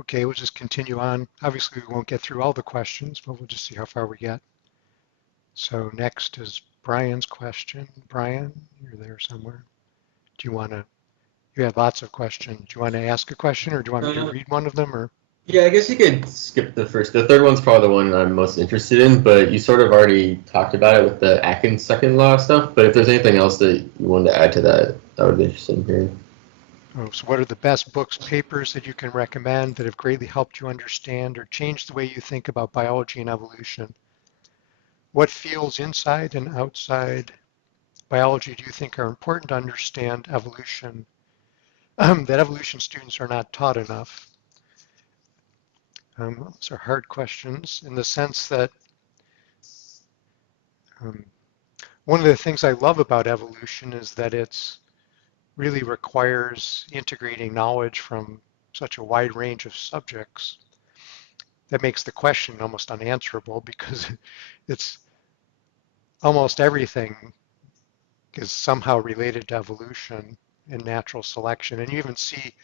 Okay, we'll just continue on. Obviously, we won't get through all the questions, but we'll just see how far we get. So next is Brian's question. Brian, you're there somewhere. Do you want to, you had lots of questions. Do you want to ask a question or do you want me to Uh, read one of them or? yeah, I guess you could skip the first. The third one's probably the one I'm most interested in, but you sort of already talked about it with the Atkins second law stuff. But if there's anything else that you wanted to add to that, that would be interesting here. Oh, so what are the best books, papers that you can recommend that have greatly helped you understand or changed the way you think about biology and evolution? What fields inside and outside biology do you think are important to understand evolution that evolution students are not taught enough? Those are hard questions in the sense that um, one of the things I love about evolution is that it's really requires integrating knowledge from such a wide range of subjects. That makes the question almost unanswerable because it's almost everything is somehow related to evolution and natural selection. And you even see,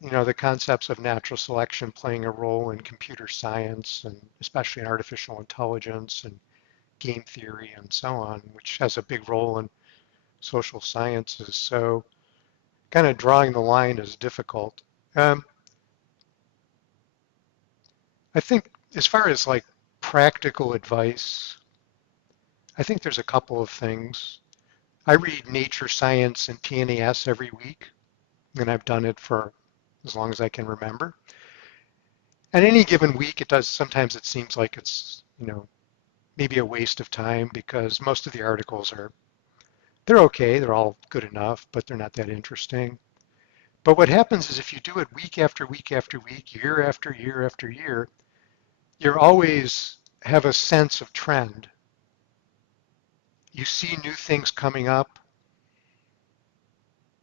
the concepts of natural selection playing a role in computer science and especially in artificial intelligence and game theory and so on, which has a big role in social sciences. So kind of drawing the line is difficult. Um, I think as far as like practical advice, I think there's a couple of things. I read Nature, Science, and PNAS every week, and I've done it for as long as I can remember. And any given week, sometimes it seems like it's, maybe a waste of time because most of the articles they're okay, they're all good enough, but they're not that interesting. But what happens is if you do it week after week after week, year after year after year, you always have a sense of trend. You see new things coming up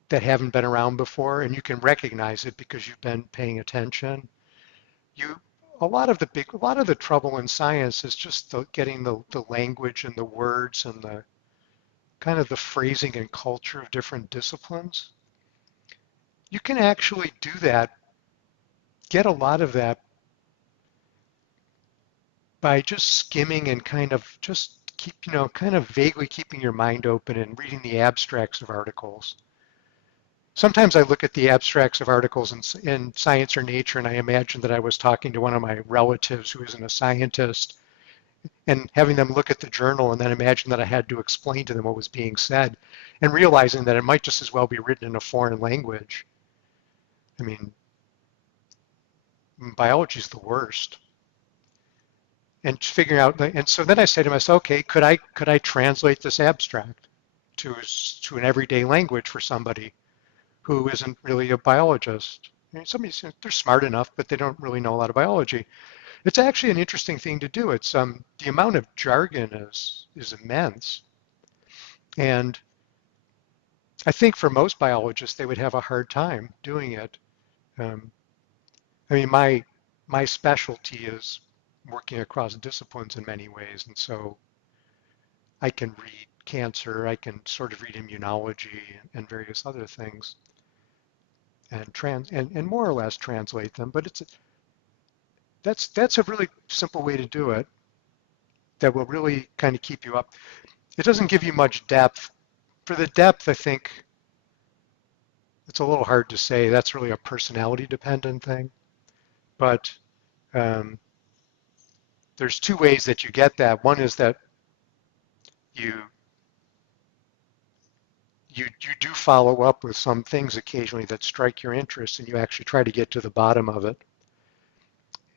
that haven't been around before, and you can recognize it because you've been paying attention. You a lot of the trouble in science is just getting the language and the words and the kind of the phrasing and culture of different disciplines. You can actually do that, get a lot of that by just skimming and kind of just kind of vaguely keeping your mind open and reading the abstracts of articles. Sometimes I look at the abstracts of articles in Science or Nature and I imagine that I was talking to one of my relatives who isn't a scientist and having them look at the journal and then imagine that I had to explain to them what was being said and realizing that it might just as well be written in a foreign language. I mean, biology is the worst. And figuring out, and so then I say to myself, okay, could I translate this abstract to an everyday language for somebody who isn't really a biologist? Somebody, they're smart enough, but they don't really know a lot of biology. It's actually an interesting thing to do. It's the amount of jargon is immense, and I think for most biologists they would have a hard time doing it. Um, I mean, my specialty is working across disciplines in many ways, and so I can read cancer, I can sort of read immunology and various other things, and more or less translate them. But that's a really simple way to do it that will really kind of keep you up. It doesn't give you much depth. For the depth, I think it's a little hard to say. That's really a personality dependent thing. But um, there's two ways that you get that. One is that you you do follow up with some things occasionally that strike your interest and you actually try to get to the bottom of it.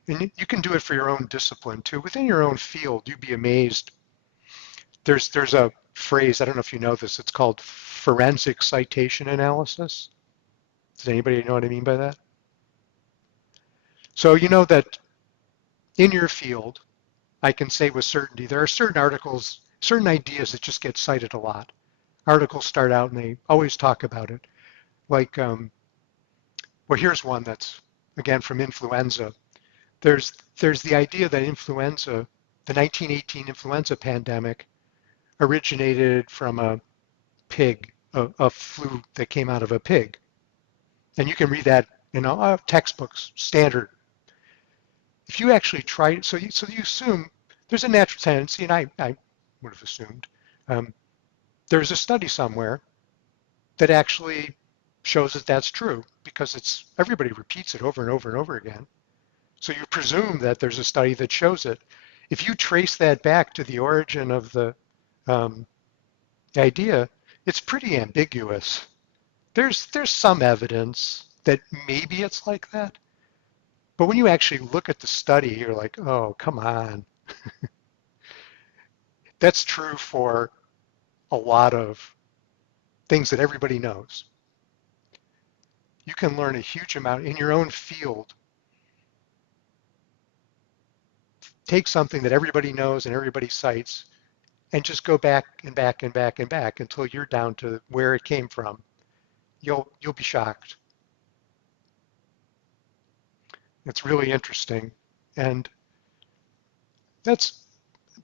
And you can do it for your own discipline too. Within your own field, you'd be amazed. There's a phrase, I don't know if you know this, it's called forensic citation analysis. Does anybody know what I mean by that? So you know that in your field, I can say with certainty, there are certain articles, certain ideas that just get cited a lot. Articles start out and they always talk about it. Like, well, here's one that's, again, from influenza. There's the idea that influenza, the 1918 influenza pandemic, originated from a pig, a flu that came out of a pig. And you can read that textbooks, standard. If you actually try, so you assume there's a natural tendency, and I would have assumed there's a study somewhere that actually shows that that's true because everybody repeats it over and over and over again. So you presume that there's a study that shows it. If you trace that back to the origin of the um, idea, it's pretty ambiguous. There's some evidence that maybe it's like that, but when you actually look at the study, you're like, oh, come on. That's true for a lot of things that everybody knows. You can learn a huge amount in your own field. Take something that everybody knows and everybody cites and just go back and back and back and back until you're down to where it came from. You'll be shocked. It's really interesting. And that's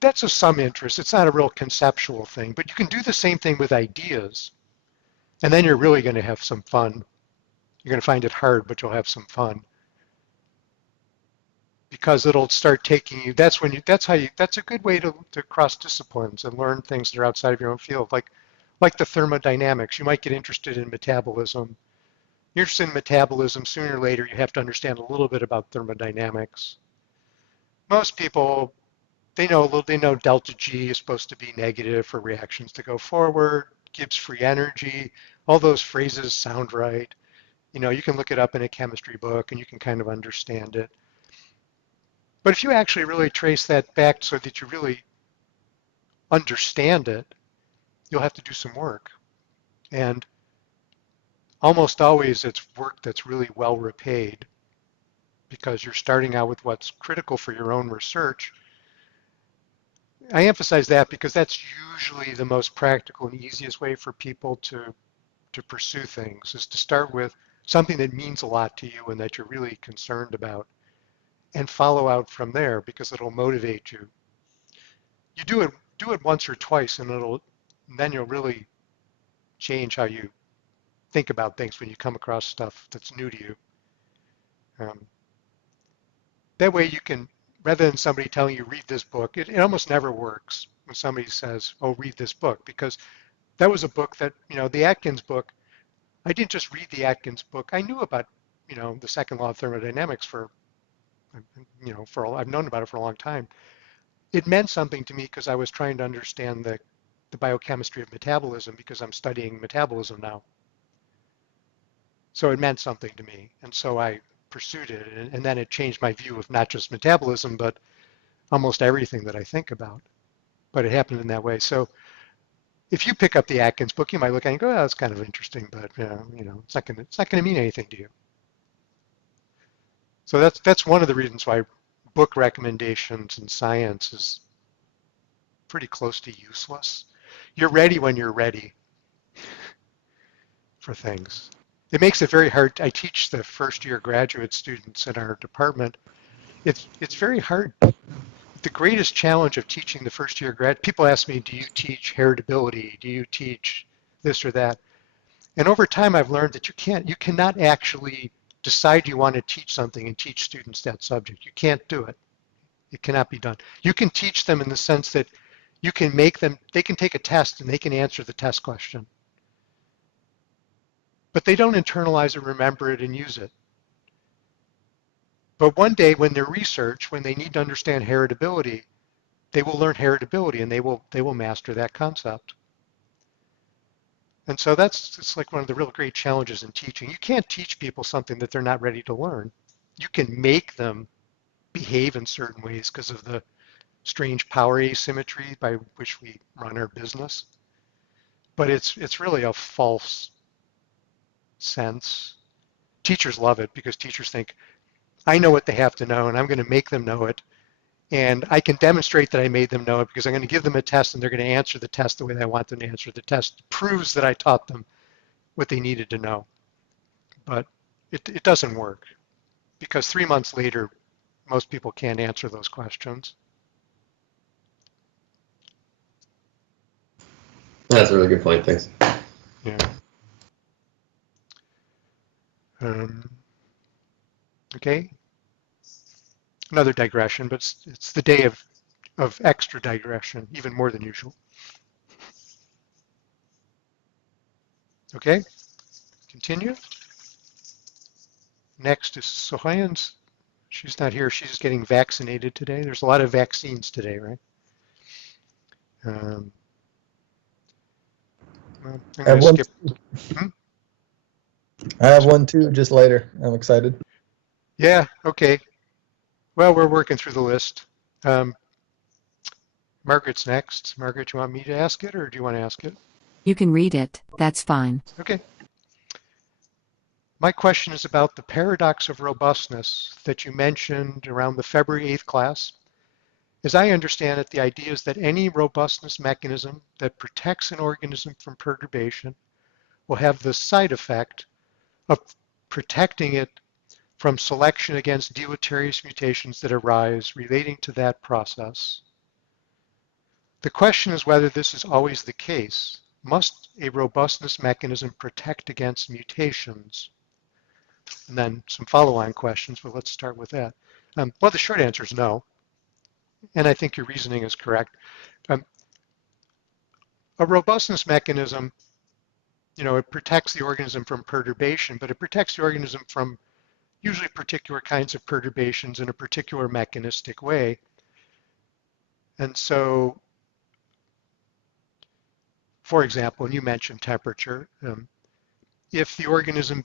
that's of some interest. It's not a real conceptual thing, but you can do the same thing with ideas. And then you're really going to have some fun. You're going to find it hard, but you'll have some fun because it'll start taking you. That's a good way to cross disciplines and learn things that are outside of your own field, like the thermodynamics. You might get interested in metabolism. You're interested in metabolism, sooner or later you have to understand a little bit about thermodynamics. Most people, they know delta G is supposed to be negative for reactions to go forward, Gibbs free energy. All those phrases sound right. You can look it up in a chemistry book and you can kind of understand it. But if you actually really trace that back so that you really understand it, you'll have to do some work. And almost always it's work that's really well repaid because you're starting out with what's critical for your own research. I emphasize that because that's usually the most practical and easiest way for people to pursue things, is to start with something that means a lot to you and that you're really concerned about, and follow out from there because it'll motivate you. You do it once or twice and then you'll really change how you think about things when you come across stuff that's new to you. Um, that way you can, rather than somebody telling you read this book, it almost never works when somebody says, oh, read this book, because that was a book that, the Atkins book, I didn't just read the Atkins book. I knew about, the second law of thermodynamics I've known about it for a long time. It meant something to me because I was trying to understand the biochemistry of metabolism because I'm studying metabolism now. So it meant something to me. And so I pursued it. And then it changed my view of not just metabolism, but almost everything that I think about. But it happened in that way. So if you pick up the Atkins book, you might look at it and go, oh, that's kind of interesting, but it's not going to mean anything to you. So that's one of the reasons why book recommendations in science is pretty close to useless. You're ready when you're ready for things. It makes it very hard. I teach the first year graduate students in our department. It's very hard. The greatest challenge of teaching the first year grad, people ask me, do you teach heritability? Do you teach this or that? And over time, I've learned that you cannot actually decide you want to teach something and teach students that subject. You can't do it. It cannot be done. You can teach them in the sense that you can make them, they can take a test and they can answer the test question. But they don't internalize it, remember it, and use it. But one day when they're research, when they need to understand heritability, they will learn heritability and they will master that concept. And so it's like one of the real great challenges in teaching. You can't teach people something that they're not ready to learn. You can make them behave in certain ways because of the strange power asymmetry by which we run our business. But it's really a false sense. Teachers love it because teachers think, I know what they have to know and I'm going to make them know it. And I can demonstrate that I made them know it because I'm going to give them a test and they're going to answer the test the way that I want them to answer the test. It proves that I taught them what they needed to know. But it doesn't work because 3 months later, most people can't answer those questions. That's a really good point. Thanks. Yeah. Okay, another digression, but it's the day of extra digression, even more than usual. Okay, continue. Next is Sohayan's. She's not here. She's getting vaccinated today. There's a lot of vaccines today, right? Um, well, I'm I going have to one. skip. Hmm? I have one too, just later. I'm excited. Yeah, okay. Well, we're working through the list. Um, Margaret's next. Margaret, you want me to ask it or do you want to ask it? You can read it, that's fine. Okay. My question is about the paradox of robustness that you mentioned around the February 8th class. As I understand it, the idea is that any robustness mechanism that protects an organism from perturbation will have the side effect of protecting it from selection against deleterious mutations that arise relating to that process. The question is whether this is always the case. Must a robustness mechanism protect against mutations? And then some follow-on questions, but let's start with that. Well, the short answer is no, and I think your reasoning is correct. Um, a robustness mechanism, it protects the organism from perturbation, but it protects the organism from usually particular kinds of perturbations in a particular mechanistic way. And so, for example, and you mentioned temperature, if the organism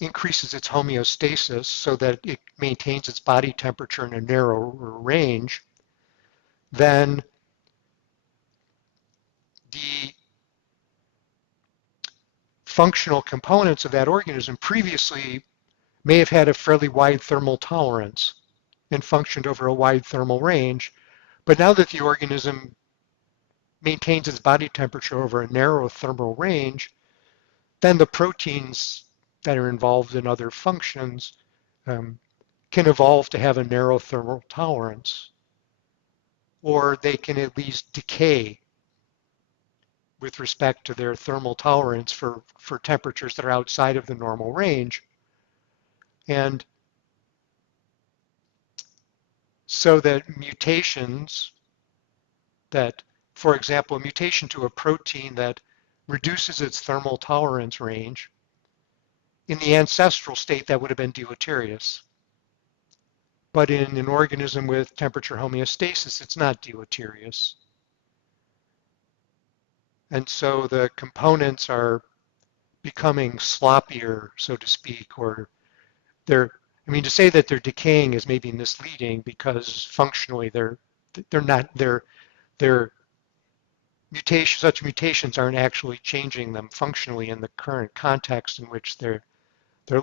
increases its homeostasis so that it maintains its body temperature in a narrower range, then the functional components of that organism previously may have had a fairly wide thermal tolerance and functioned over a wide thermal range, but now that the organism maintains its body temperature over a narrow thermal range, then the proteins that are involved in other functions um, can evolve to have a narrow thermal tolerance, or they can at least decay with respect to their thermal tolerance for temperatures that are outside of the normal range. And so that mutations that, for example, a mutation to a protein that reduces its thermal tolerance range, in the ancestral state that would have been deleterious. But in an organism with temperature homeostasis, it's not deleterious. And so the components are becoming sloppier, so to speak, or to say that they're decaying is maybe misleading because functionally they're not, their such mutations aren't actually changing them functionally in the current context in which they're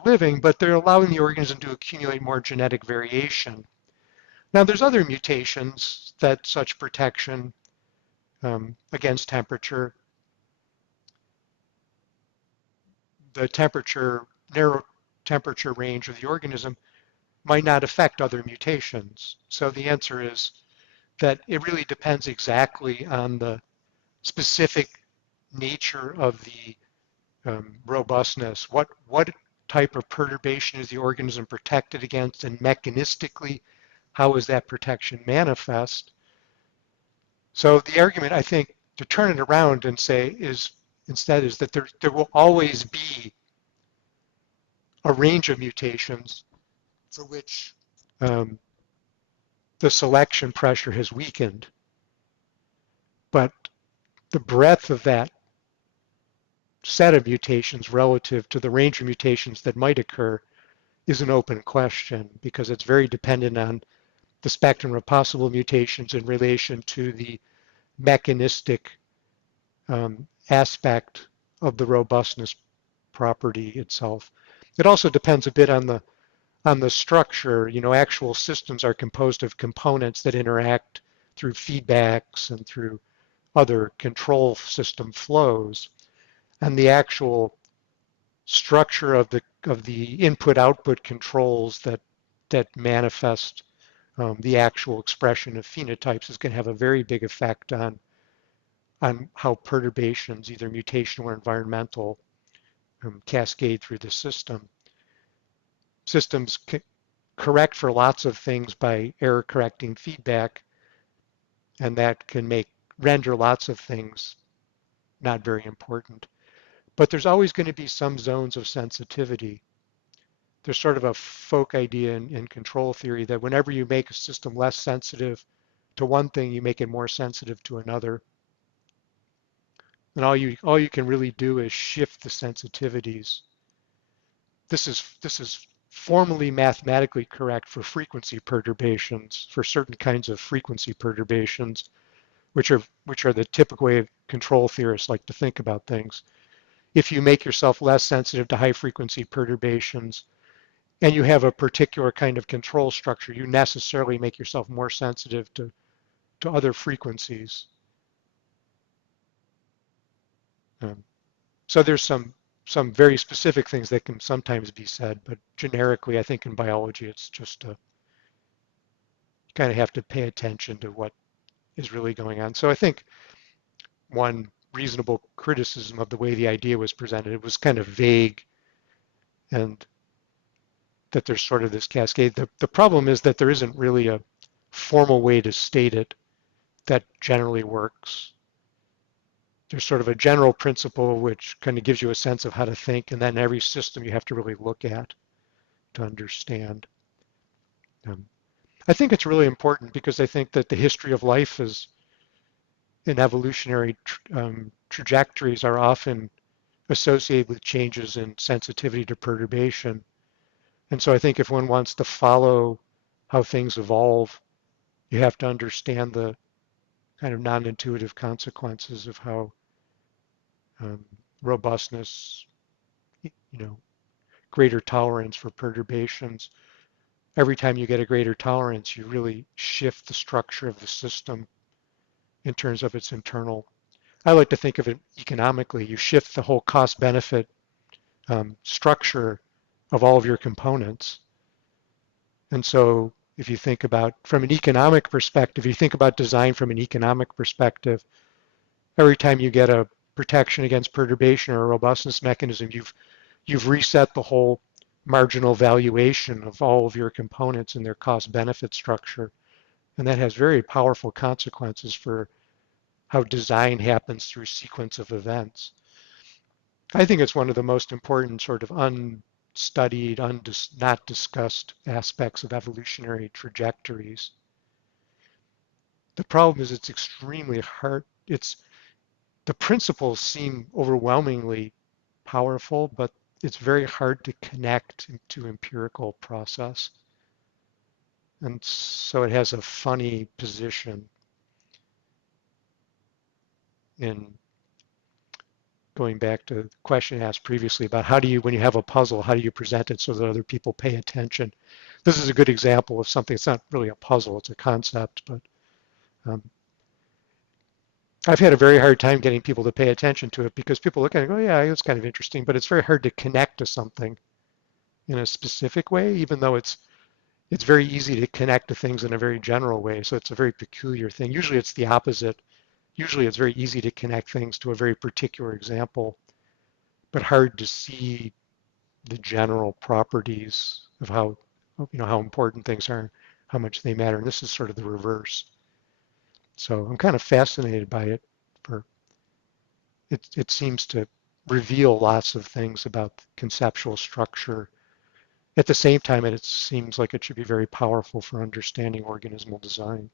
living, but they're allowing the organism to accumulate more genetic variation. Now, there's other mutations that such protection against temperature, the narrow temperature range of the organism might not affect other mutations. So the answer is that it really depends exactly on the specific nature of the robustness. What type of perturbation is the organism protected against, and mechanistically, how is that protection manifest? So the argument, I think, to turn it around and say is that there will always be a range of mutations for which um, the selection pressure has weakened, but the breadth of that set of mutations relative to the range of mutations that might occur is an open question because it's very dependent on the spectrum of possible mutations in relation to the mechanistic aspect of the robustness property itself. It also depends a bit on the structure. Actual systems are composed of components that interact through feedbacks and through other control system flows, and the actual structure of the input-output controls that manifest the actual expression of phenotypes is going to have a very big effect on how perturbations, either mutational or environmental, cascade through the system. systems correct for lots of things by error correcting feedback, and that can render lots of things not very important. But there's always going to be some zones of sensitivity. There's sort of a folk idea in control theory that whenever you make a system less sensitive to one thing, you make it more sensitive to another. And all you can really do is shift the sensitivities. This is formally mathematically correct for frequency perturbations, for certain kinds of frequency perturbations, which are the typical way control theorists like to think about things. If you make yourself less sensitive to high frequency perturbations and you have a particular kind of control structure, you necessarily make yourself more sensitive to other frequencies. So there's some very specific things that can sometimes be said, but generically, I think in biology, it's just you kind of have to pay attention to what is really going on. So I think one reasonable criticism of the way the idea was presented, it was kind of vague, and that there's sort of this cascade. The problem is that there isn't really a formal way to state it that generally works. There's sort of a general principle which kind of gives you a sense of how to think, and then every system you have to really look at to understand. I think it's really important because I think that the history of life is in evolutionary trajectories are often associated with changes in sensitivity to perturbation. And so I think if one wants to follow how things evolve, you have to understand the kind of non-intuitive consequences of how robustness, greater tolerance for perturbations. Every time you get a greater tolerance, you really shift the structure of the system in terms of its internal. I like to think of it economically. You shift the whole cost-benefit structure of all of your components. And so if you think about, from an economic perspective, you think about design from an economic perspective, every time you get a protection against perturbation or a robustness mechanism, you've reset the whole marginal valuation of all of your components in their cost-benefit structure. And that has very powerful consequences for how design happens through sequence of events. I think it's one of the most important sort of unstudied, not discussed aspects of evolutionary trajectories. The problem is it's extremely hard. The principles seem overwhelmingly powerful, but it's very hard to connect to empirical process. And so it has a funny position in going back to the question asked previously about when you have a puzzle, how do you present it so that other people pay attention? This is a good example of something. It's not really a puzzle, it's a concept, but I've had a very hard time getting people to pay attention to it because people look at it and go, yeah, it's kind of interesting, but it's very hard to connect to something in a specific way, even though it's very easy to connect to things in a very general way. So it's a very peculiar thing. Usually it's the opposite. Usually it's very easy to connect things to a very particular example, but hard to see the general properties of how important things are, how much they matter. And this is sort of the reverse. So I'm kind of fascinated by it. It seems to reveal lots of things about conceptual structure. At the same time, it seems like it should be very powerful for understanding organismal design.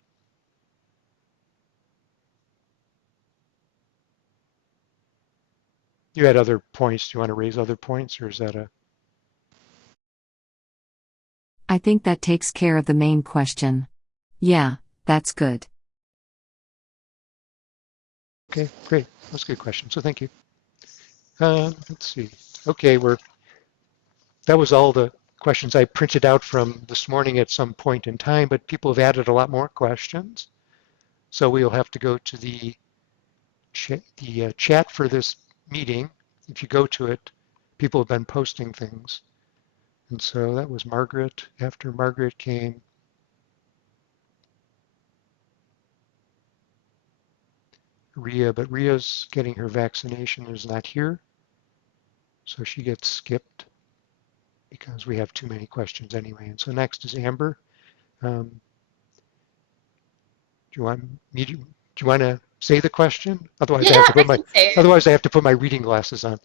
You had other points. Do you want to raise other points, or is that a... I think that takes care of the main question. Yeah, that's good. Okay, great. That's a good question. So thank you. Let's see. Okay, that was all the questions I printed out from this morning at some point in time, but people have added a lot more questions. So we'll have to go to the chat for this meeting. If you go to it, people have been posting things. And so that was Margaret. After Margaret came Ria, but Ria's getting her vaccination, is not here, so she gets skipped. because we have too many questions anyway. And so next is Amber. Do you want me to, do you want to say the question? Otherwise, Yeah, I have to I put my can say it. otherwise I have to put my reading glasses on.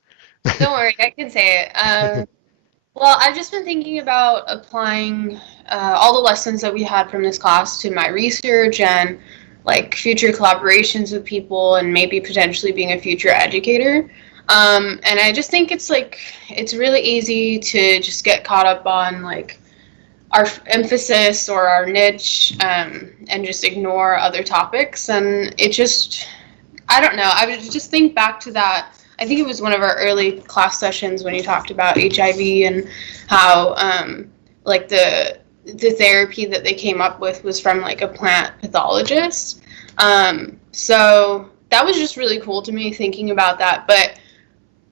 Don't worry, I can say it. Well, I've just been thinking about applying all the lessons that we had from this class to my research and like future collaborations with people and maybe potentially being a future educator. And I just think it's like it's really easy to just get caught up on like our emphasis or our niche and just ignore other topics. And it just I don't know. I would just think back to that. I think it was one of our early class sessions when you talked about HIV and how like the therapy that they came up with was from like a plant pathologist. So that was just really cool to me thinking about that. But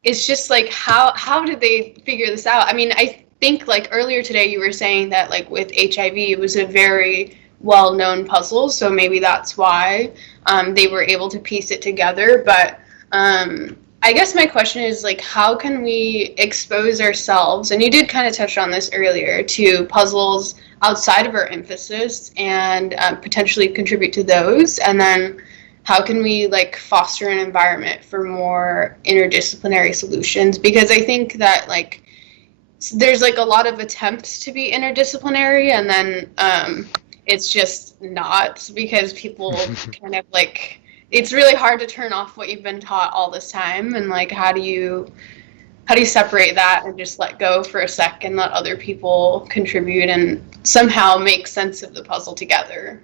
it's just like how did they figure this out? I mean, I think like earlier today you were saying that like with HIV it was a very well-known puzzle, so maybe that's why they were able to piece it together. But I guess my question is like how can we expose ourselves, and you did kind of touch on this earlier, to puzzles outside of our emphasis and potentially contribute to those, and then how can we like foster an environment for more interdisciplinary solutions? Because I think that like there's like a lot of attempts to be interdisciplinary and then it's just not, because people kind of like it's really hard to turn off what you've been taught all this time, and like how do you separate that and just let go for a sec and let other people contribute and somehow make sense of the puzzle together?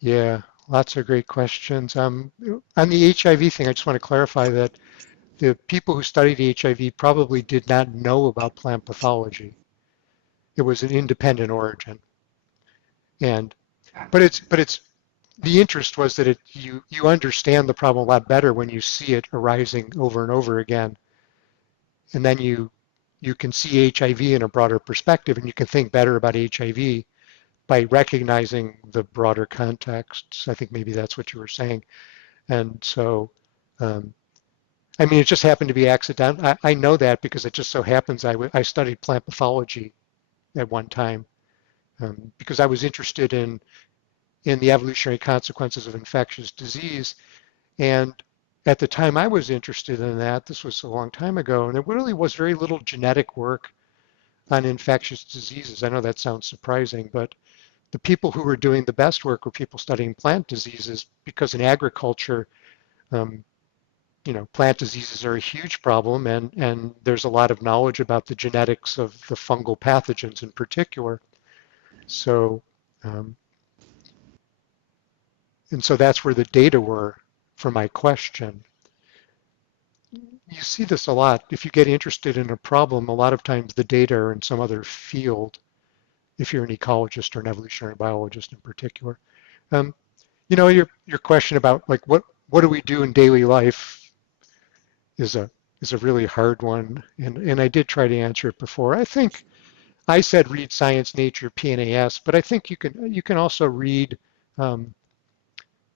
Yeah, lots of great questions. On the HIV thing, I just want to clarify that the people who studied HIV probably did not know about plant pathology. It was an independent origin, and but it's the interest was that you understand the problem a lot better when you see it arising over and over again, and then you can see HIV in a broader perspective, and you can think better about HIV by recognizing the broader context. I think maybe that's what you were saying. And so, I mean, it just happened to be accidental. I know that because it just so happens I studied plant pathology at one time because I was interested in the evolutionary consequences of infectious disease. And at the time I was interested in that, this was a long time ago, and there really was very little genetic work on infectious diseases. I know that sounds surprising, but the people who were doing the best work were people studying plant diseases, because in agriculture, um, plant diseases are a huge problem, and there's a lot of knowledge about the genetics of the fungal pathogens in particular. So, um, and so that's where the data were for my question. You see this a lot. If you get interested in a problem, a lot of times the data are in some other field, if you're an ecologist or an evolutionary biologist in particular. Um, your question about like what do we do in daily life is a really hard one, and I did try to answer it before. I think I said read Science, Nature, PNAS, but I think you can also read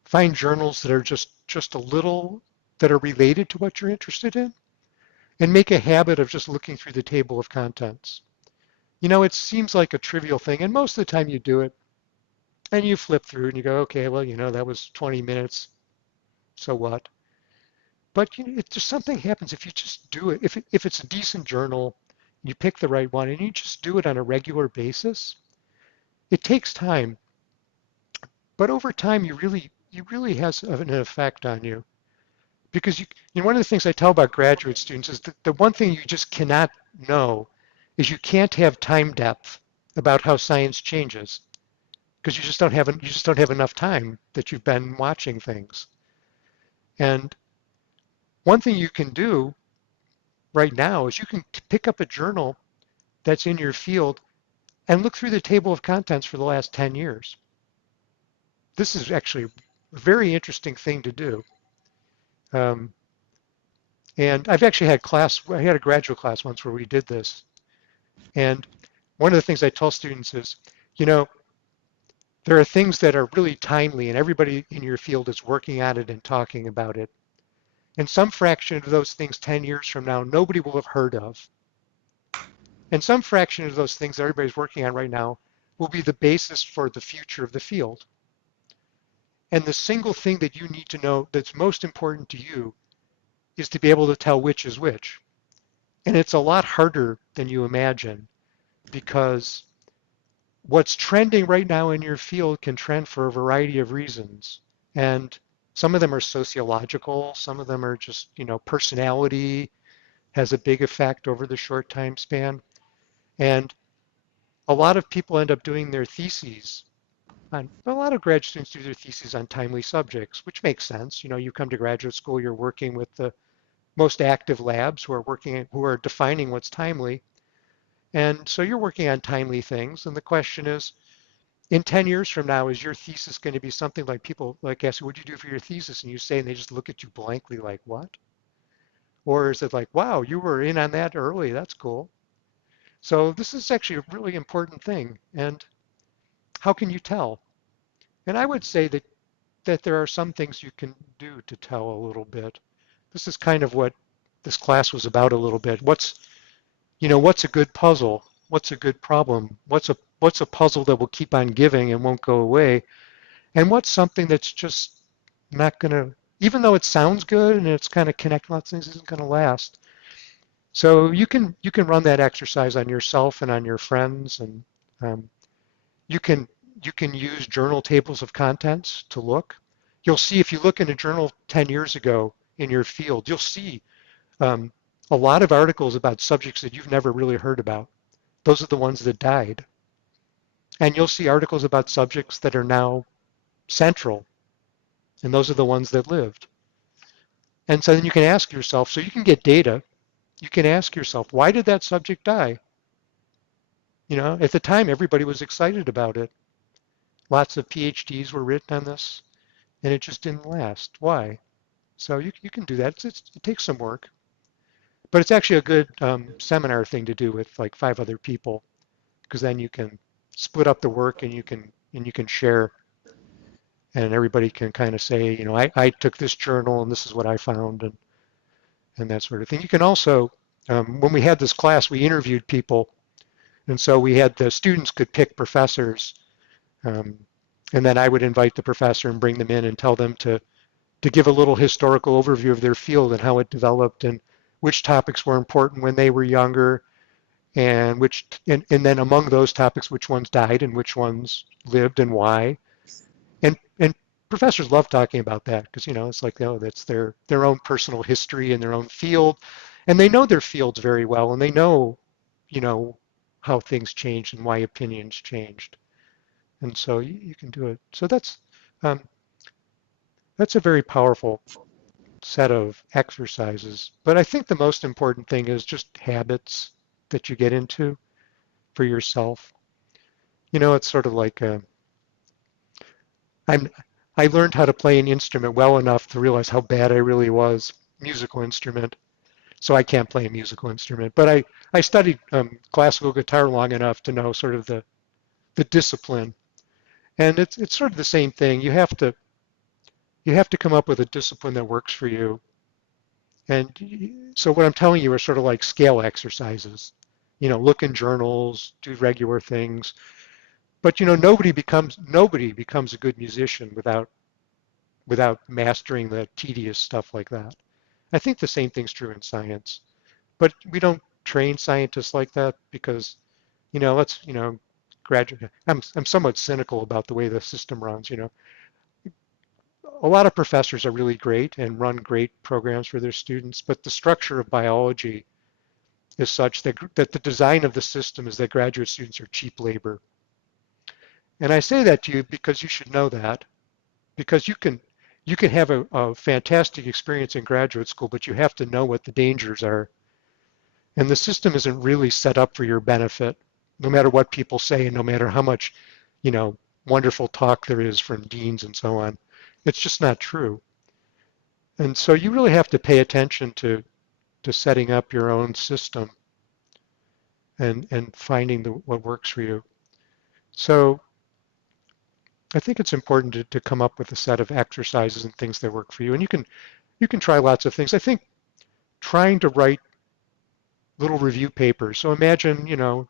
find journals that are just a little that are related to what you're interested in, and make a habit of just looking through the table of contents. It seems like a trivial thing, and most of the time you do it, and you flip through and you go, okay, well, that was 20 minutes, so what? But if just something happens if you just do it. If it's a decent journal, you pick the right one, and you just do it on a regular basis. It takes time, but over time, you really has an effect on you, because one of the things I tell about graduate students is that the one thing you just cannot know is you can't have time depth about how science changes, because you just don't have enough time that you've been watching things. And one thing you can do right now is you can pick up a journal that's in your field and look through the table of contents for the last 10 years. This is actually a very interesting thing to do. Um, and I've actually I had a graduate class once where we did this. And one of the things I tell students is, you know, there are things that are really timely and everybody in your field is working on it and talking about it. And some fraction of those things 10 years from now, nobody will have heard of. And some fraction of those things that everybody's working on right now will be the basis for the future of the field. And the single thing that you need to know that's most important to you is to be able to tell which is which. And it's a lot harder than you imagine, because what's trending right now in your field can trend for a variety of reasons. And some of them are sociological, some of them are just, personality has a big effect over the short time span. And a lot of people end up doing their theses a lot of grad students do their theses on timely subjects, which makes sense. You come to graduate school, you're working with the most active labs who are defining what's timely. And so you're working on timely things. And the question is, in 10 years from now, is your thesis going to be something like people like ask you, what'd you do for your thesis? And you say, and they just look at you blankly like, what? Or is it like, wow, you were in on that early. That's cool. So this is actually a really important thing. And how can you tell? And I would say that there are some things you can do to tell a little bit. This is kind of what this class was about a little bit. What's a good puzzle? What's a good problem? What's a puzzle that will keep on giving and won't go away? And what's something that's just not gonna, even though it sounds good and it's kind of connecting lots of things, isn't gonna last. So you can run that exercise on yourself and on your friends, and um, you can use journal tables of contents to look. You'll see if you look in a journal 10 years ago in your field, you'll see um, a lot of articles about subjects that you've never really heard about. Those are the ones that died. And you'll see articles about subjects that are now central, and those are the ones that lived. And so then you can ask yourself, so you can get data, you can ask yourself, why did that subject die? At the time, everybody was excited about it. Lots of PhDs were written on this, and it just didn't last. Why? So you can do that. It takes some work, but it's actually a good seminar thing to do with like 5 other people, because then you can split up the work and you can share, and everybody can kind of say, I took this journal and this is what I found, and that sort of thing. You can also, when we had this class, we interviewed people, and so we had the students could pick professors, and then I would invite the professor and bring them in and tell them to give a little historical overview of their field and how it developed and which topics were important when they were younger, and and then among those topics, which ones died and which ones lived and why. And professors love talking about that, because it's like, that's their own personal history in their own field, and they know their fields very well, and they know how things changed and why opinions changed, and so you can do it. So um, that's a very powerful set of exercises. But I think the most important thing is just habits that you get into for yourself. It's sort of like I learned how to play an instrument well enough to realize how bad I really was, musical instrument. So I can't play a musical instrument. But I studied classical guitar long enough to know sort of the discipline. And it's sort of the same thing. You have to come up with a discipline that works for you. And so what I'm telling you are sort of like scale exercises. Look in journals, do regular things. But nobody becomes a good musician without mastering the tedious stuff like that. I think the same thing's true in science. But we don't train scientists like that because, let's, graduate. I'm somewhat cynical about the way the system runs. A lot of professors are really great and run great programs for their students, but the structure of biology is such that the design of the system is that graduate students are cheap labor. And I say that to you because you should know that, because you can have a fantastic experience in graduate school, but you have to know what the dangers are. And the system isn't really set up for your benefit, no matter what people say and no matter how much, wonderful talk there is from deans and so on. It's just not true. And so you really have to pay attention to setting up your own system and finding what works for you. So I think it's important to come up with a set of exercises and things that work for you. And you can try lots of things. I think trying to write little review papers. So imagine,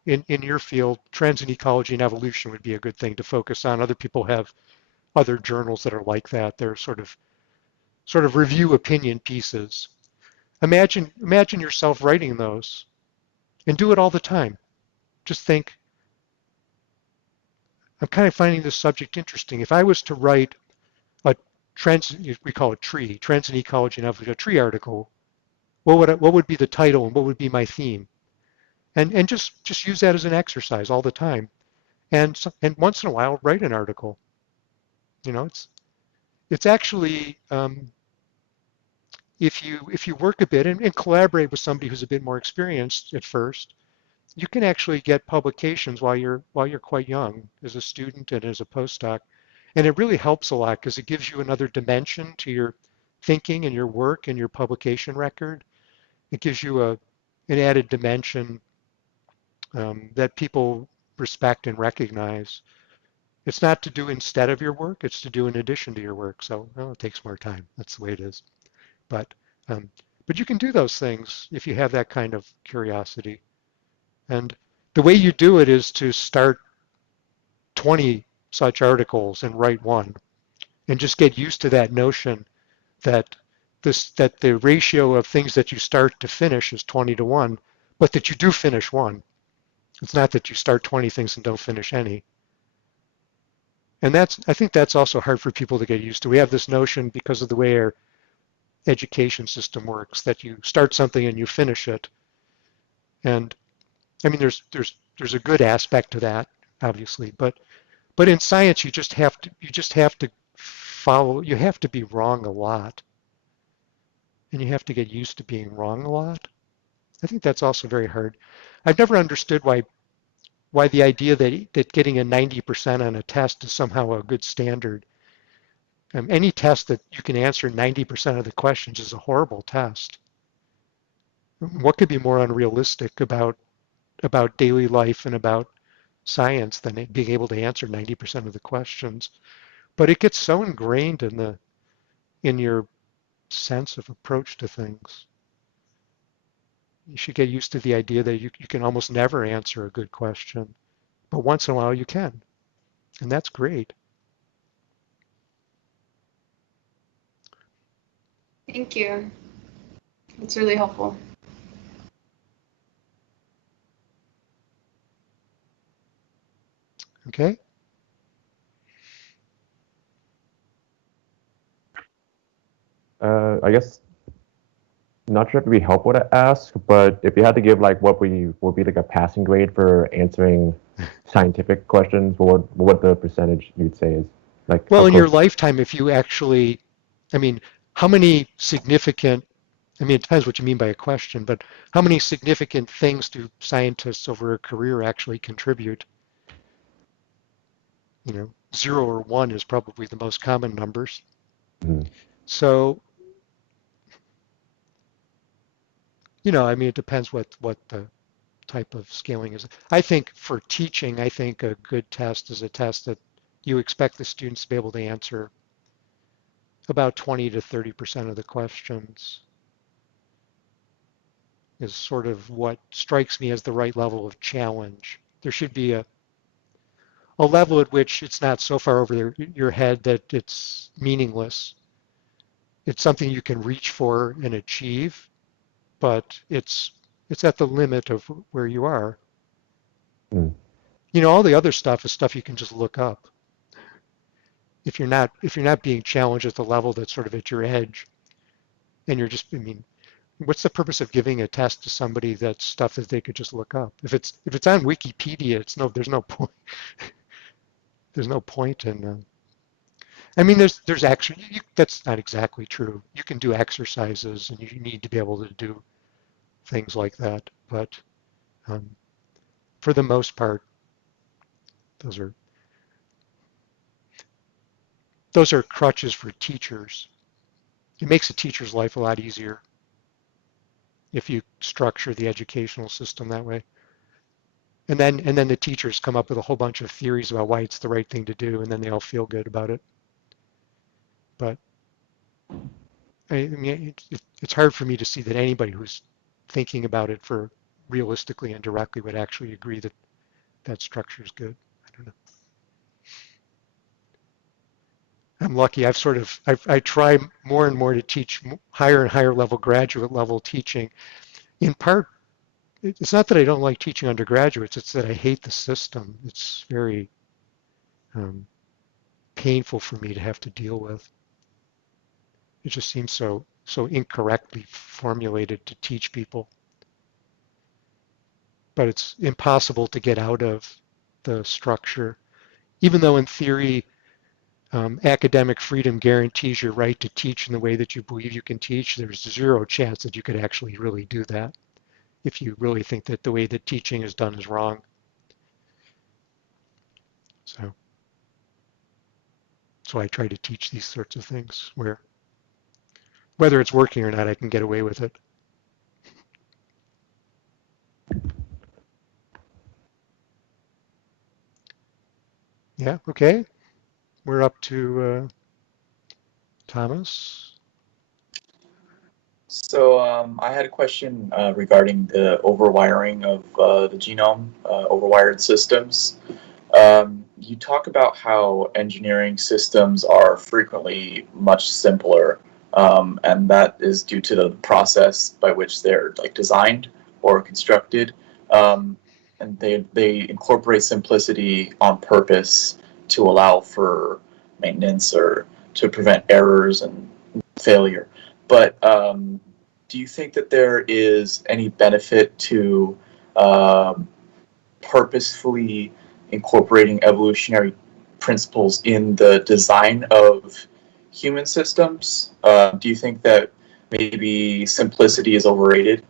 in your field, trends in ecology and evolution would be a good thing to focus on. Other people have other journals that are like that. They're sort of review opinion pieces. Imagine yourself writing those and do it all the time. Just think, I'm kind of finding this subject interesting. If I was to write a trends, we call it trends in ecology and evolution, a tree article, what would be the title and what would be my theme? And just use that as an exercise all the time. And once in a while, write an article. It's actually if you work a bit and collaborate with somebody who's a bit more experienced at first, you can actually get publications while you're quite young as a student and as a postdoc. And it really helps a lot because it gives you another dimension to your thinking and your work and your publication record. It gives you an added dimension that people respect and recognize. It's not to do instead of your work, it's to do in addition to your work. So well, it takes more time. That's the way it is. But um, but you can do those things if you have that kind of curiosity. And the way you do it is to start 20 such articles and write one, and just get used to that notion that that the ratio of things that you start to finish is 20 to 1, but that you do finish one. It's not that you start 20 things and don't finish any. And I think that's also hard for people to get used to. We have this notion because of the way our education system works that you start something and you finish it. And I mean, there's a good aspect to that, obviously, but in science, you just have to follow. You have to be wrong a lot, and you have to get used to being wrong a lot. I think that's also very hard. I've never understood why the idea that getting a 90% on a test is somehow a good standard. Any test that you can answer 90% of the questions is a horrible test. What could be more unrealistic about daily life and about science than being able to answer 90% of the questions? But it gets so ingrained in your sense of approach to things. You should get used to the idea that you can almost never answer a good question, but once in a while you can, and that's great. Thank you. It's really helpful. Okay. I guess not sure if it'd be helpful to ask, but if you had to give like what would be like a passing grade for answering scientific questions, what the percentage you'd say is like? Well, how in your close- lifetime, if you actually, I mean, how many significant, I mean, it depends what you mean by a question, but how many significant things do scientists over a career actually contribute? 0 or 1 is probably the most common numbers. Mhm. So, I mean, it depends what the type of scaling is. I think for teaching, I think a good test is a test that you expect the students to be able to answer about 20 to 30% of the questions is sort of what strikes me as the right level of challenge. There should be a level at which it's not so far over your head that it's meaningless. It's something you can reach for and achieve, but it's at the limit of where you are. Mm. All the other stuff is stuff you can just look up. If you're not being challenged at the level that's sort of at your edge, and you're just, I mean, what's the purpose of giving a test to somebody that's stuff that they could just look up? If it's on Wikipedia, there's no point. There's no point in. I mean, there's actually that's not exactly true. You can do exercises, and you need to be able to do things like that. But um, for the most part, those are crutches for teachers. It makes a teacher's life a lot easier if you structure the educational system that way. And then the teachers come up with a whole bunch of theories about why it's the right thing to do, and then they all feel good about it. But I mean, it's hard for me to see that anybody who's thinking about it for realistically and directly would actually agree that that structure is good. I don't know. I'm lucky. I try more and more to teach higher and higher level, graduate level teaching. In part, it's not that I don't like teaching undergraduates, it's that I hate the system. It's very painful for me to have to deal with. It just seems so incorrectly formulated to teach people. But it's impossible to get out of the structure. Even though in theory, academic freedom guarantees your right to teach in the way that you believe you can teach, there's zero chance that you could actually really do that if you really think that the way that teaching is done is wrong. So I try to teach these sorts of things where whether it's working or not, I can get away with it. Yeah, okay. We're up to Thomas. So I had a question regarding the overwiring of the genome, overwired systems. You talk about how engineering systems are frequently much simpler, and that is due to the process by which they're like designed or constructed, and they incorporate simplicity on purpose to allow for maintenance or to prevent errors and failure. But do you think that there is any benefit to purposefully incorporating evolutionary principles in the design of human systems? Do you think that maybe simplicity is overrated?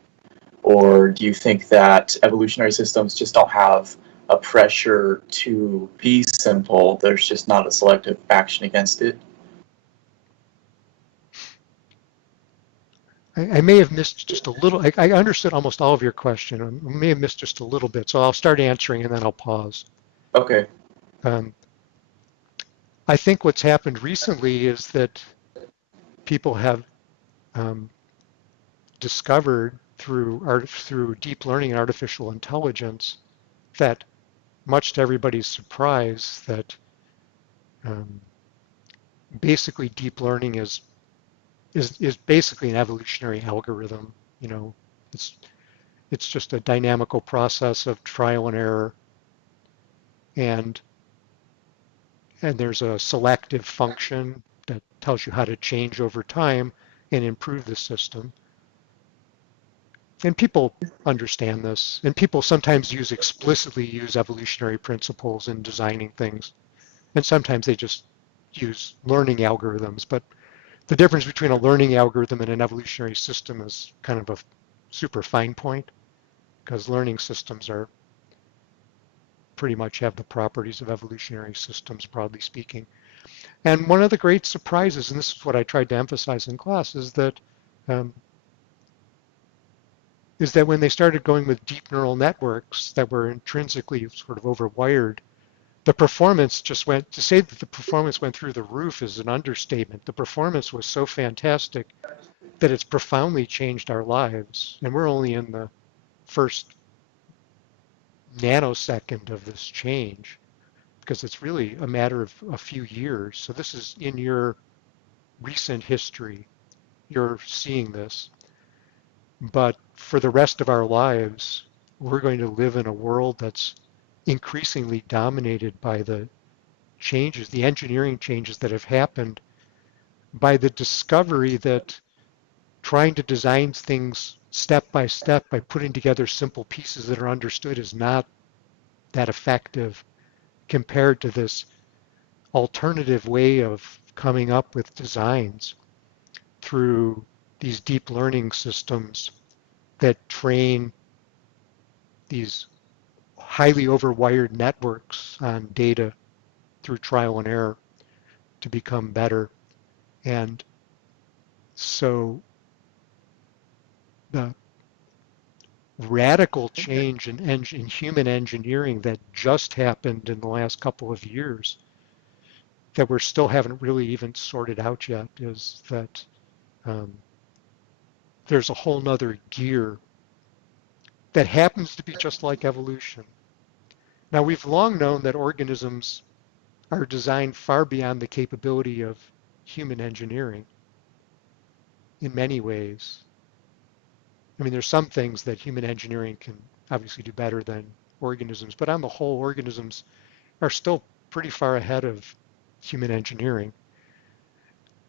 Or do you think that evolutionary systems just don't have a pressure to be simple? There's just not a selective action against it? I may have missed just a little. I understood almost all of your question. I may have missed just a little bit, so I'll start answering and then I'll pause. Okay. I think what's happened recently is that people have discovered through deep learning and artificial intelligence that, much to everybody's surprise, that basically deep learning is basically an evolutionary algorithm. You know, it's just a dynamical process of trial and error, and there's a selective function that tells you how to change over time and improve the system. And people understand this, and people sometimes explicitly use evolutionary principles in designing things, and sometimes they just use learning algorithms. But the difference between a learning algorithm and an evolutionary system is kind of a super fine point, because learning systems are pretty much have the properties of evolutionary systems, broadly speaking. And one of the great surprises, and this is what I tried to emphasize in class, is that when they started going with deep neural networks that were intrinsically sort of overwired, the performance just went, to say that the performance went through the roof is an understatement. The performance was so fantastic that it's profoundly changed our lives. And we're only in the first nanosecond of this change, because it's really a matter of a few years. So this is in your recent history. You're seeing this. But for the rest of our lives, we're going to live in a world that's increasingly dominated by the changes, the engineering changes that have happened, by the discovery that trying to design things step by step by putting together simple pieces that are understood is not that effective compared to this alternative way of coming up with designs through these deep learning systems that train these highly overwired networks on data through trial and error to become better. And so the radical change in human engineering that just happened in the last couple of years that we still haven't really even sorted out yet is that there's a whole nother gear that happens to be just like evolution. Now, we've long known that organisms are designed far beyond the capability of human engineering in many ways. I mean, there's some things that human engineering can obviously do better than organisms, but on the whole, organisms are still pretty far ahead of human engineering.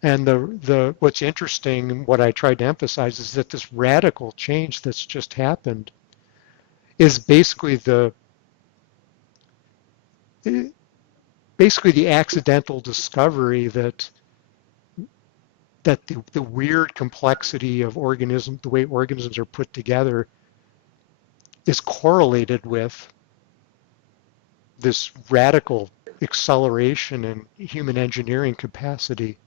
And what's interesting, what I tried to emphasize, is that this radical change that's just happened is basically the accidental discovery that the weird complexity of organism, the way organisms are put together, is correlated with this radical acceleration in human engineering capacity.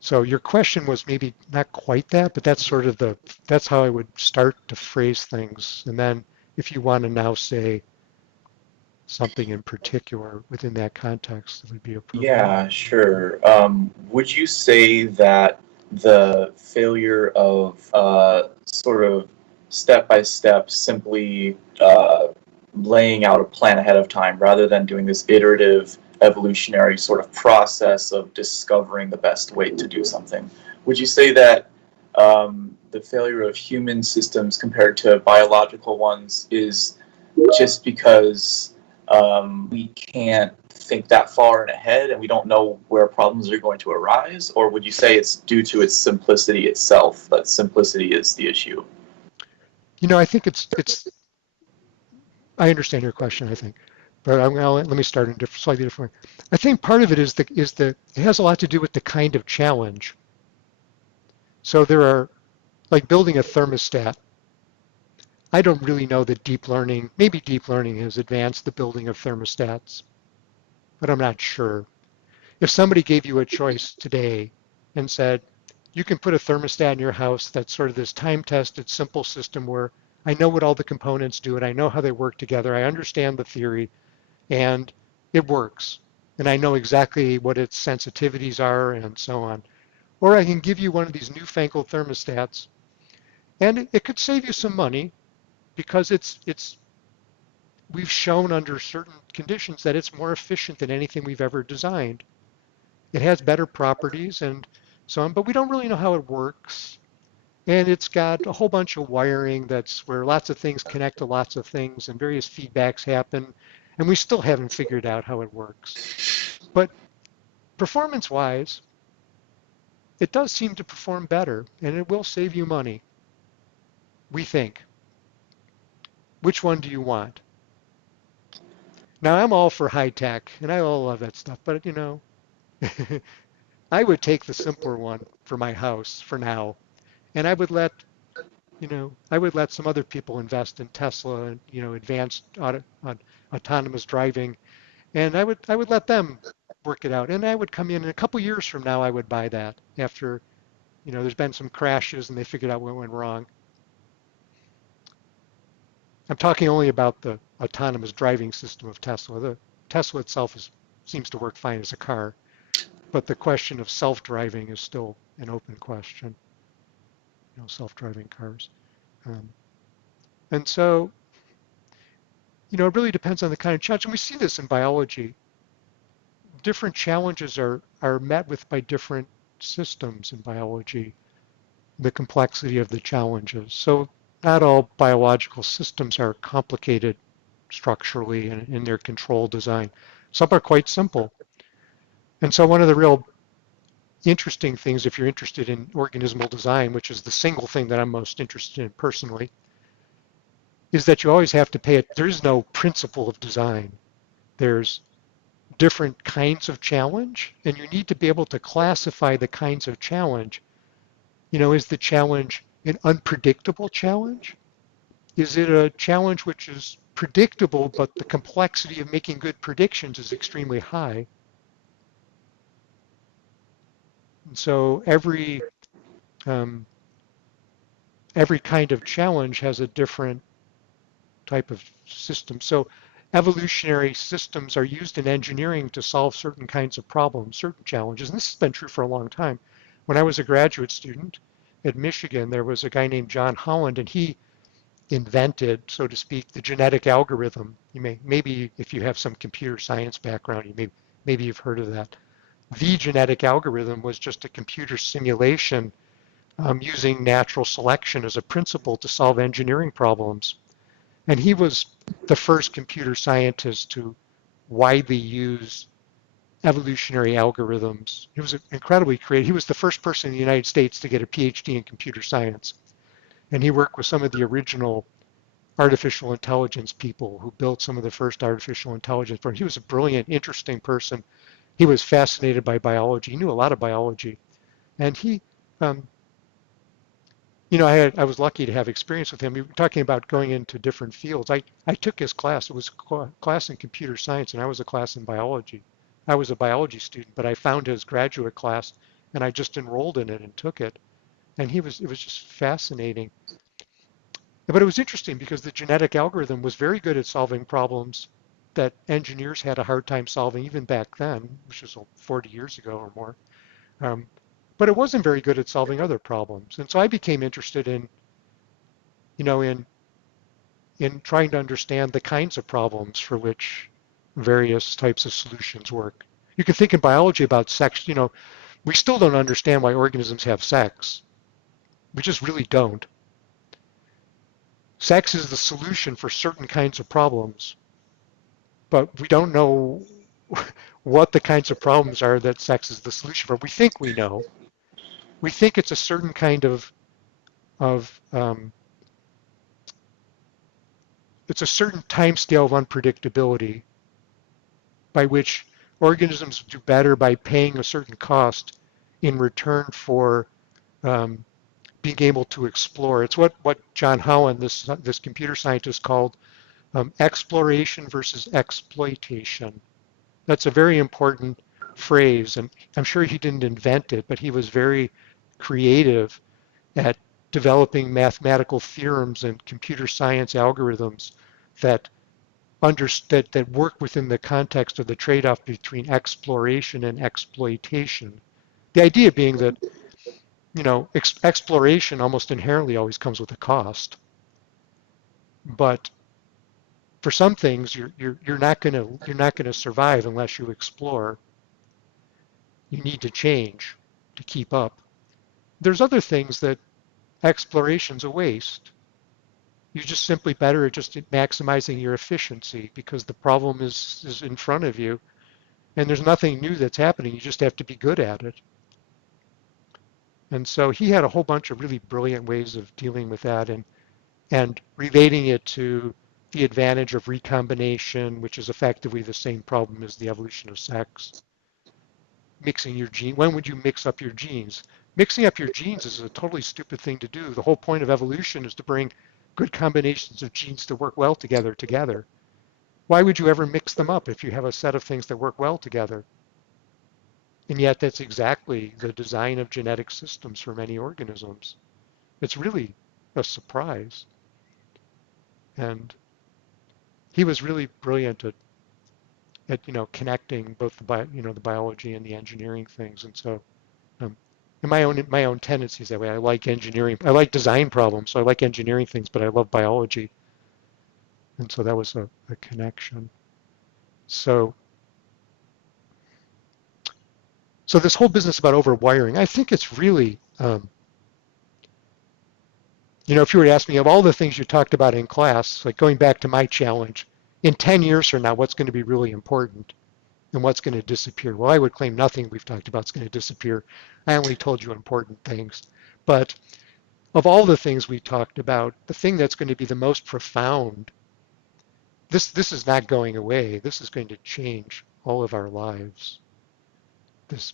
So your question was maybe not quite that, but that's sort of that's how I would start to phrase things. And then if you want to now say something in particular within that context, it would be appropriate. Yeah, sure. Would you say that the failure of sort of step by step, simply laying out a plan ahead of time rather than doing this iterative evolutionary sort of process of discovering the best way to do something, would you say that the failure of human systems compared to biological ones is just because we can't think that far ahead and we don't know where problems are going to arise? Or would you say it's due to its simplicity itself, that simplicity is the issue? I think I understand your question, I think, but let me start in a slightly different way. I think part of it is it has a lot to do with the kind of challenge. So there are, like building a thermostat. I don't really know that maybe deep learning has advanced the building of thermostats, but I'm not sure. If somebody gave you a choice today and said, you can put a thermostat in your house that's sort of this time-tested, simple system where I know what all the components do and I know how they work together, I understand the theory, and it works. And I know exactly what its sensitivities are and so on. Or I can give you one of these newfangled thermostats, and it could save you some money because we've shown under certain conditions that it's more efficient than anything we've ever designed. It has better properties and so on, but we don't really know how it works. And it's got a whole bunch of wiring that's where lots of things connect to lots of things and various feedbacks happen. And we still haven't figured out how it works. But performance-wise, it does seem to perform better, and it will save you money, we think. Which one do you want? Now, I'm all for high tech, and I all love that stuff, but I would take the simpler one for my house for now, and I would let some other people invest in Tesla and advanced autonomous driving, and I would let them work it out, and I would come in a couple years from now. I would buy that after there's been some crashes and they figured out what went wrong. I'm talking only about the autonomous driving system of Tesla. The Tesla itself seems to work fine as a car, but the question of self-driving is still an open question. Self-driving cars, and so it really depends on the kind of challenge. And we see this in biology. Different challenges are met with by different systems in biology. The complexity of the challenges. So not all biological systems are complicated structurally and in their control design. Some are quite simple. And so one of the real interesting things, if you're interested in organismal design, which is the single thing that I'm most interested in personally, is that you always have to pay it. There is no principle of design. There's different kinds of challenge, and you need to be able to classify the kinds of challenge. Is the challenge an unpredictable challenge? Is it a challenge which is predictable, but the complexity of making good predictions is extremely high? And so every kind of challenge has a different type of system. So evolutionary systems are used in engineering to solve certain kinds of problems, certain challenges. And this has been true for a long time. When I was a graduate student, at Michigan, there was a guy named John Holland, and he invented, so to speak, the genetic algorithm. Maybe if you have some computer science background, maybe you've heard of that. The genetic algorithm was just a computer simulation using natural selection as a principle to solve engineering problems. And he was the first computer scientist to widely use evolutionary algorithms. He was incredibly creative. He was the first person in the United States to get a PhD in computer science. And he worked with some of the original artificial intelligence people who built some of the first artificial intelligence. He was a brilliant, interesting person. He was fascinated by biology. He knew a lot of biology. And he, I was lucky to have experience with him. We were talking about going into different fields. I took his class. It was a class in computer science, and I was a class in biology. I was a biology student, but I found his graduate class, and I just enrolled in it and took it. And it was just fascinating. But it was interesting because the genetic algorithm was very good at solving problems that engineers had a hard time solving even back then, which was 40 years ago or more. But it wasn't very good at solving other problems. And so I became interested in, in trying to understand the kinds of problems for which various types of solutions work. You can think in biology about sex, we still don't understand why organisms have sex. We just really don't. Sex is the solution for certain kinds of problems, but we don't know what the kinds of problems are that sex is the solution for. We think we know. We think it's a certain kind of it's a certain time scale of unpredictability by which organisms do better by paying a certain cost in return for being able to explore. It's what John Holland, this computer scientist, called exploration versus exploitation. That's a very important phrase, and I'm sure he didn't invent it, but he was very creative at developing mathematical theorems and computer science algorithms that work within the context of the trade-off between exploration and exploitation. The idea being that exploration almost inherently always comes with a cost, but for some things you're not going to survive unless you explore. You need to change to keep up. There's other things that exploration's a waste. You're just simply better at just maximizing your efficiency because the problem is in front of you and there's nothing new that's happening. You just have to be good at it. And so he had a whole bunch of really brilliant ways of dealing with that and relating it to the advantage of recombination, which is effectively the same problem as the evolution of sex. Mixing your gene. When would you mix up your genes? Mixing up your genes is a totally stupid thing to do. The whole point of evolution is to bring good combinations of genes to work well together. Why would you ever mix them up if you have a set of things that work well together? And yet that's exactly the design of genetic systems for many organisms. It's really a surprise. And he was really brilliant at connecting both the biology and the engineering things. And so and my own tendencies that way. I like engineering. I like design problems, so I like engineering things, but I love biology. And so that was a connection. So this whole business about overwiring, I think it's really, if you were to ask me of all the things you talked about in class, like going back to my challenge, in 10 years from now, what's going to be really important and what's going to disappear? Well, I would claim nothing we've talked about is going to disappear. I only told you important things. But of all the things we talked about, the thing that's going to be the most profound, this is not going away. This is going to change all of our lives. This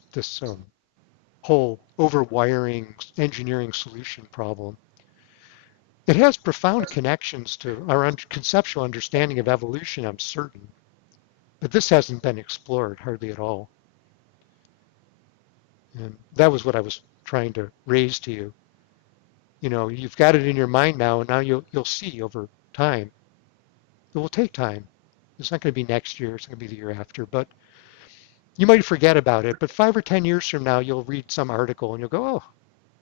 whole overwiring engineering solution problem. It has profound connections to our conceptual understanding of evolution, I'm certain. But this hasn't been explored hardly at all. And that was what I was trying to raise to you. You've got it in your mind now, and now you'll see over time. It will take time. It's not going to be next year. It's going to be the year after. But you might forget about it. But 5 or 10 years from now, you'll read some article and you'll go, oh,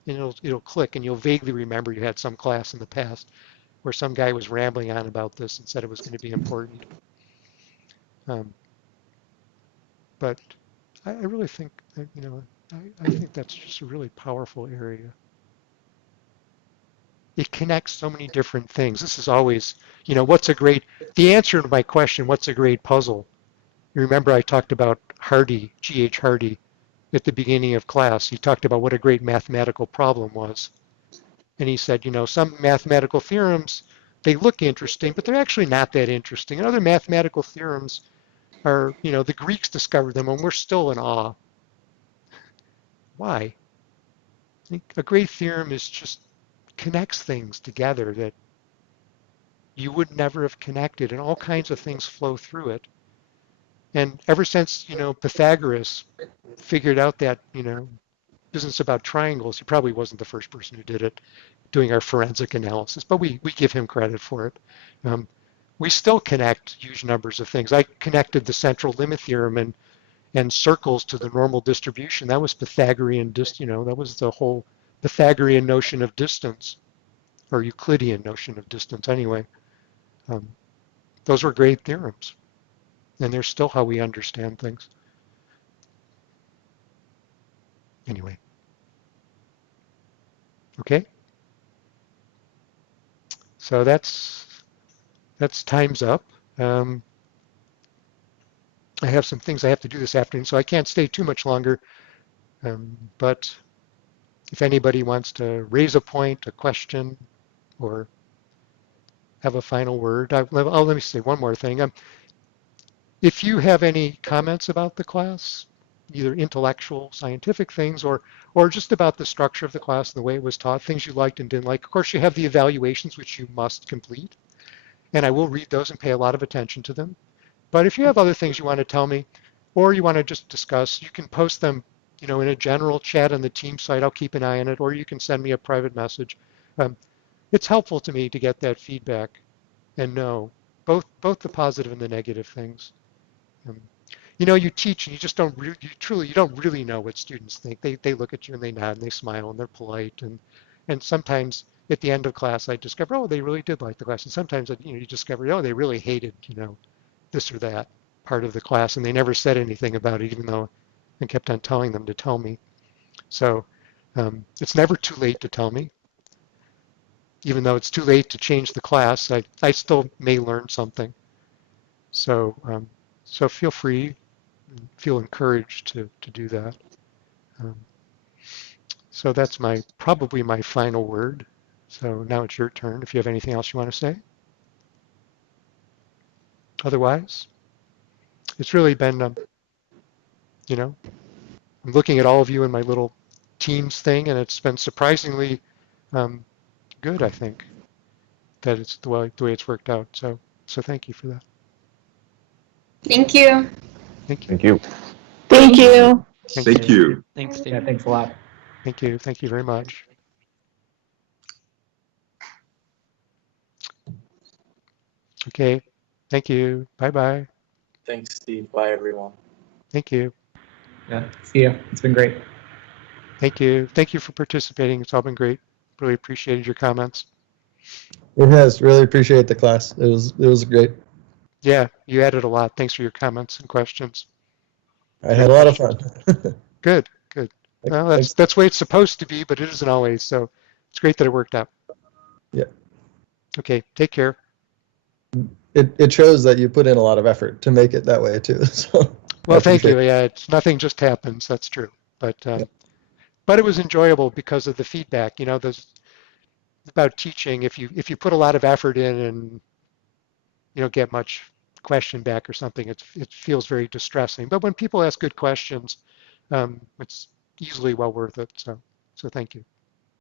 and it'll click, and you'll vaguely remember you had some class in the past where some guy was rambling on about this and said it was going to be important. But I really think that, I think that's just a really powerful area. It connects so many different things. This is always, the answer to my question, what's a great puzzle? You remember I talked about Hardy, G.H. Hardy, at the beginning of class. He talked about what a great mathematical problem was. And he said, some mathematical theorems, they look interesting, but they're actually not that interesting. And other mathematical theorems are, the Greeks discovered them and we're still in awe. Why? I think a great theorem is just connects things together that you would never have connected, and all kinds of things flow through it. And ever since, Pythagoras figured out that, business about triangles, he probably wasn't the first person who did it, doing our forensic analysis, but we give him credit for it. We still connect huge numbers of things. I connected the central limit theorem and circles to the normal distribution. That was Pythagorean, that was the whole Pythagorean notion of distance, or Euclidean notion of distance anyway. Those were great theorems, and they're still how we understand things. Anyway. Okay. So that's time's up. I have some things I have to do this afternoon, so I can't stay too much longer. But if anybody wants to raise a point, a question, or have a final word, let me say one more thing. If you have any comments about the class, either intellectual, scientific things, or just about the structure of the class and the way it was taught, things you liked and didn't like. Of course, you have the evaluations, which you must complete, and I will read those and pay a lot of attention to them. But if you have other things you want to tell me, or you want to just discuss, you can post them, in a general chat on the team site. I'll keep an eye on it, or you can send me a private message. It's helpful to me to get that feedback and know both the positive and the negative things. You teach and you just don't you don't really know what students think. They look at you and they nod and they smile and they're polite, and sometimes at the end of class I discover, oh, they really did like the class, and sometimes you discover, oh, they really hated this or that part of the class, and they never said anything about it, even though I kept on telling them to tell me. So it's never too late to tell me. Even though it's too late to change the class, I still may learn something. So so feel free, feel encouraged to do that. So that's probably my final word. So now it's your turn if you have anything else you want to say. Otherwise, it's really been, I'm looking at all of you in my little Teams thing, and it's been surprisingly good, I think, that it's the way it's worked out. So thank you for that. Thank you. Thank you. Thank you. Thank you. Thank you. Thanks, Steve. Yeah, thanks a lot. Thank you. Thank you very much. Okay. Thank you. Bye-bye. Thanks, Steve. Bye, everyone. Thank you. Yeah, see ya. It's been great. Thank you. Thank you for participating. It's all been great. Really appreciated your comments. It has. Really appreciate the class. It was great. Yeah, you added a lot. Thanks for your comments and questions. I had a lot of fun. Good, good. Well, that's the way it's supposed to be, but it isn't always. So it's great that it worked out. Yeah. Okay, take care. It shows that you put in a lot of effort to make it that way too. So Well, thank you. Yeah, it's nothing just happens. That's true. But it was enjoyable because of the feedback. There's about teaching. If you put a lot of effort in and you don't get much question back or something, it feels very distressing. But when people ask good questions, it's easily well worth it. So thank you.